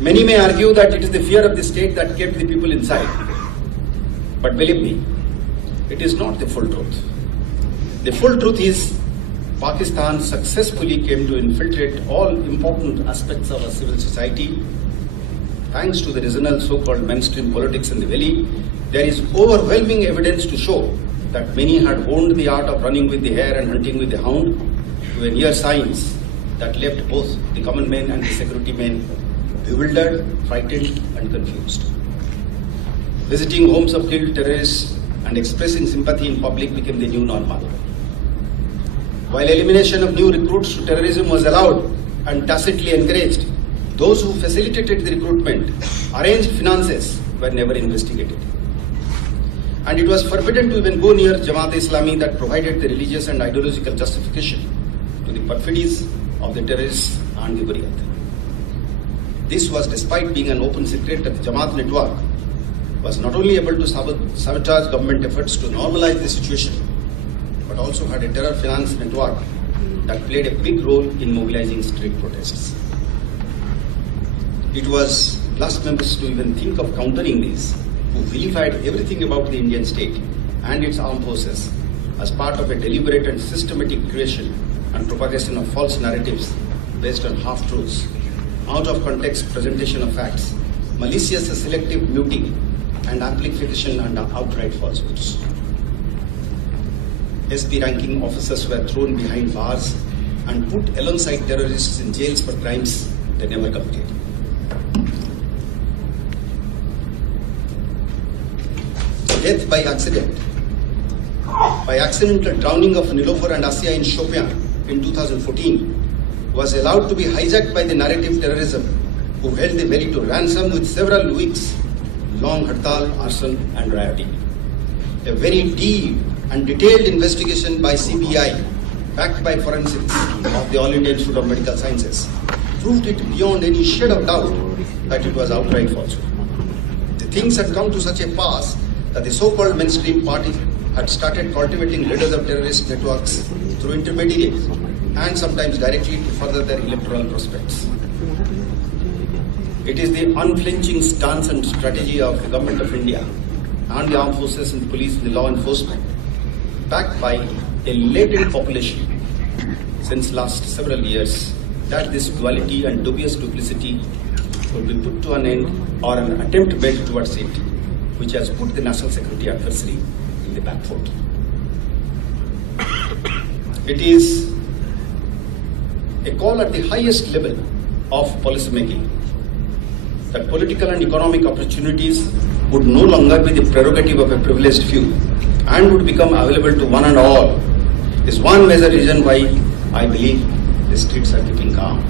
Many may argue that it is the fear of the state that kept the people inside. But believe me, it is not the full truth. The full truth is Pakistan successfully came to infiltrate all important aspects of our civil society. Thanks to the regional so-called mainstream politics in the valley, there is overwhelming evidence to show that many had honed the art of running with the hare and hunting with the hound to a near science that left both the common men and the security men bewildered, frightened and confused. Visiting homes of killed terrorists and expressing sympathy in public became the new normal. While elimination of new recruits to terrorism was allowed and tacitly encouraged, those who facilitated the recruitment, arranged finances, were never investigated. And it was forbidden to even go near Jamaat-e-Islami that provided the religious and ideological justification to the perfidies of the terrorists and the Buriyat. This was despite being an open secret that the Jamaat network was not only able to sabotage government efforts to normalize the situation, but also had a terror finance network that played a big role in mobilizing street protests. It was class members to even think of countering these, who vilified everything about the Indian state and its armed forces as part of a deliberate and systematic creation and propagation of false narratives based on half-truths, out of context presentation of facts, malicious and selective muting, and amplification and outright falsehoods. SP ranking officers were thrown behind bars and put alongside terrorists in jails for crimes they never committed. Death by accident. By accidental drowning of Nilofer and Asya in Shopian in 2014 was allowed to be hijacked by the narrative terrorism who held the valley to ransom with several weeks long hartal, arson and rioting. A very deep and detailed investigation by CBI, backed by forensics of the All India Institute of Medical Sciences, proved it beyond any shade of doubt that it was outright falsehood. The things had come to such a pass that the so-called mainstream party had started cultivating leaders of terrorist networks through intermediaries and sometimes directly to further their electoral prospects. It is the unflinching stance and strategy of the Government of India and the armed forces and the police and the law enforcement, backed by a latent population since last several years, that this duality and dubious duplicity would be put to an end or an attempt made towards it, which has put the national security adversary in the back foot. It is a call at the highest level of policy making that political and economic opportunities would no longer be the prerogative of a privileged few and would become available to one and all is one major reason why I believe the streets are keeping calm.